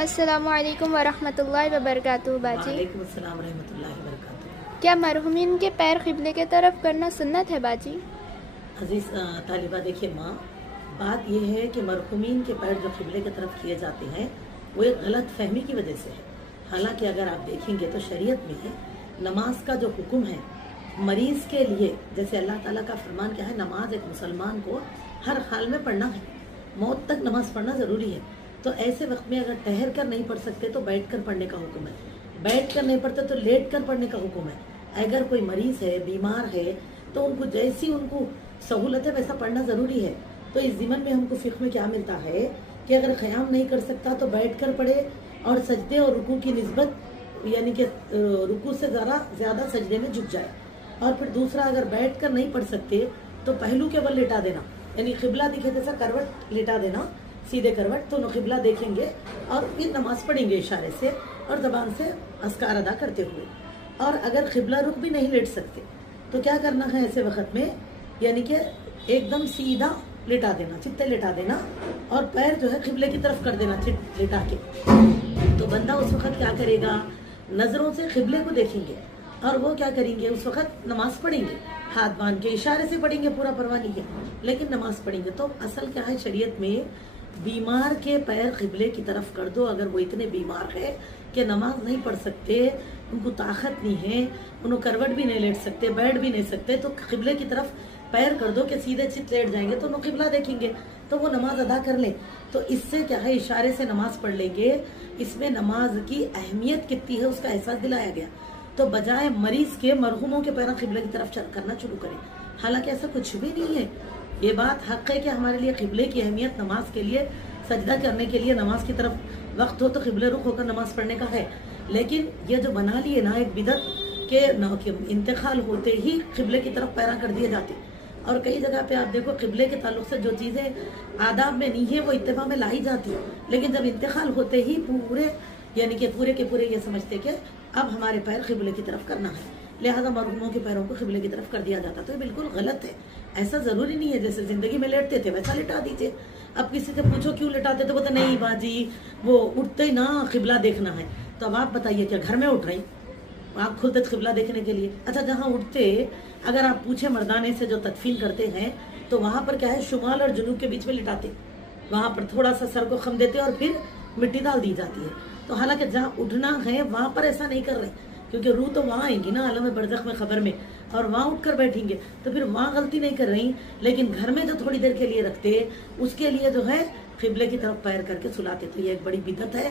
السلام علیکم ورحمۃ اللہ وبرکاتہ باجی۔ وعلیکم السلام ورحمۃ اللہ وبرکاتہ۔ کیا مرحومین کے پیر قبلے کی طرف کرنا سنت ہے باجی؟ عزیز طالبہ، دیکھیے ماں، بات یہ ہے کہ مرحومین کے پیر جو قبلے کی طرف کیے جاتے ہیں وہ ایک غلط فہمی کی وجہ سے ہے۔ حالانکہ اگر آپ دیکھیں گے تو شریعت میں نماز کا جو حکم ہے مریض کے لیے، جیسے اللہ تعالیٰ کا فرمان کیا ہے، نماز ایک مسلمان کو ہر حال میں پڑھنا ہے، موت تک نماز پڑھنا ضروری ہے۔ تو ایسے وقت میں اگر ٹہر کر نہیں پڑھ سکتے تو بیٹھ کر پڑھنے کا حکم ہے، بیٹھ کر نہیں پڑھتے تو لیٹ کر پڑھنے کا حکم ہے۔ اگر کوئی مریض ہے، بیمار ہے، تو ان کو جیسی ان کو سہولت ہے ویسا پڑھنا ضروری ہے۔ تو اس ضمن میں ہم کو فقہ میں کیا ملتا ہے کہ اگر قیام نہیں کر سکتا تو بیٹھ کر پڑھے، اور سجدے اور رکوع کی نسبت یعنی کہ رکوع سے زیادہ سجدے میں جھک جائے۔ اور پھر دوسرا، اگر بیٹھ کر نہیں پڑھ سکتے تو پہلو کے بل لٹا دینا، یعنی قبلہ دکھے جیسا کروٹ لٹا دینا، سیدھے کروٹ، تو قبلہ دیکھیں گے اور پھر نماز پڑھیں گے اشارے سے اور زبان سے اذکار ادا کرتے ہوئے۔ اور اگر قبلہ رخ بھی نہیں لیٹ سکتے تو کیا کرنا ہے ایسے وقت میں، یعنی کہ ایک دم سیدھا لٹا دینا، چتے لٹا دینا، اور پیر جو ہے قبلے کی طرف کر دینا لٹا کے۔ تو بندہ اس وقت کیا کرے گا، نظروں سے قبلے کو دیکھیں گے اور وہ کیا کریں گے، اس وقت نماز پڑھیں گے، ہاتھ باندھ کے اشارے سے پڑھیں گے، پورا پرواہ نہیں ہے، لیکن نماز پڑھیں گے۔ تو اصل کیا ہے شریعت میں، بیمار کے پیر قبلے کی طرف کر دو۔ اگر وہ اتنے بیمار ہے کہ نماز نہیں پڑھ سکتے، ان کو طاقت نہیں ہے، انہوں کروٹ بھی نہیں لیٹ سکتے، بیٹھ بھی نہیں سکتے، تو قبلے کی طرف پیر کر دو کہ سیدھے چت لیٹ جائیں گے تو انہوں قبلہ دیکھیں گے، تو وہ نماز ادا کر لیں۔ تو اس سے کیا ہے، اشارے سے نماز پڑھ لیں گے۔ اس میں نماز کی اہمیت کتنی ہے اس کا احساس دلایا گیا۔ تو بجائے مریض کے مرحوموں کے پیروں قبلے کی طرف کرنا شروع کریں، حالانکہ ایسا کچھ بھی نہیں ہے۔ یہ بات حق ہے کہ ہمارے لیے قبلے کی اہمیت نماز کے لیے، سجدہ کرنے کے لیے نماز کی طرف وقت ہو تو قبلے رخ ہو کر نماز پڑھنے کا ہے، لیکن یہ جو بنا لیے نا ایک بدعت کہ انتقال ہوتے ہی قبلے کی طرف پیرا کر دیے جاتے، اور کئی جگہ پہ آپ دیکھو قبلے کے تعلق سے جو چیزیں آداب میں نہیں ہے وہ اتفاق میں لائی جاتی، لیکن جب انتقال ہوتے ہی پورے یعنی کہ پورے کے پورے یہ سمجھتے کہ اب ہمارے پیر قبلے کی طرف کرنا ہے، لہذا مرحوموں کے پیروں کو قبلے کی طرف کر دیا جاتا۔ تو یہ بالکل غلط ہے، ایسا ضروری نہیں ہے، جیسے زندگی میں لیٹتے تھے ویسا لٹا دیجیے۔ اب کسی سے پوچھو کیوں لٹاتے تو بولتے نہیں باجی وہ اٹھتے ہی نا قبلہ دیکھنا ہے۔ تو اب آپ بتائیے کیا گھر میں اٹھ رہی، آپ کھلتے قبلہ دیکھنے کے لیے؟ اچھا، جہاں اٹھتے اگر آپ پوچھے مردانے سے جو تدفین کرتے ہیں تو وہاں پر کیا ہے، شمال اور جنوب کے بیچ میں لٹاتے، وہاں پر تھوڑا سا سر کو خم دیتے اور پھر مٹی ڈال دی جاتی ہے۔ تو حالانکہ جہاں اٹھنا ہے وہاں پر ایسا نہیں کر رہے، کیونکہ روح تو وہاں آئیں گی نا عالم برزخ میں، خبر میں، اور وہاں اٹھ کر بیٹھیں گے، تو پھر وہاں غلطی نہیں کر رہی، لیکن گھر میں جو تھوڑی دیر کے لیے رکھتے اس کے لیے جو ہے قبلے کی طرف پیر کر کے سلاتے، تو یہ ایک بڑی بدعت ہے۔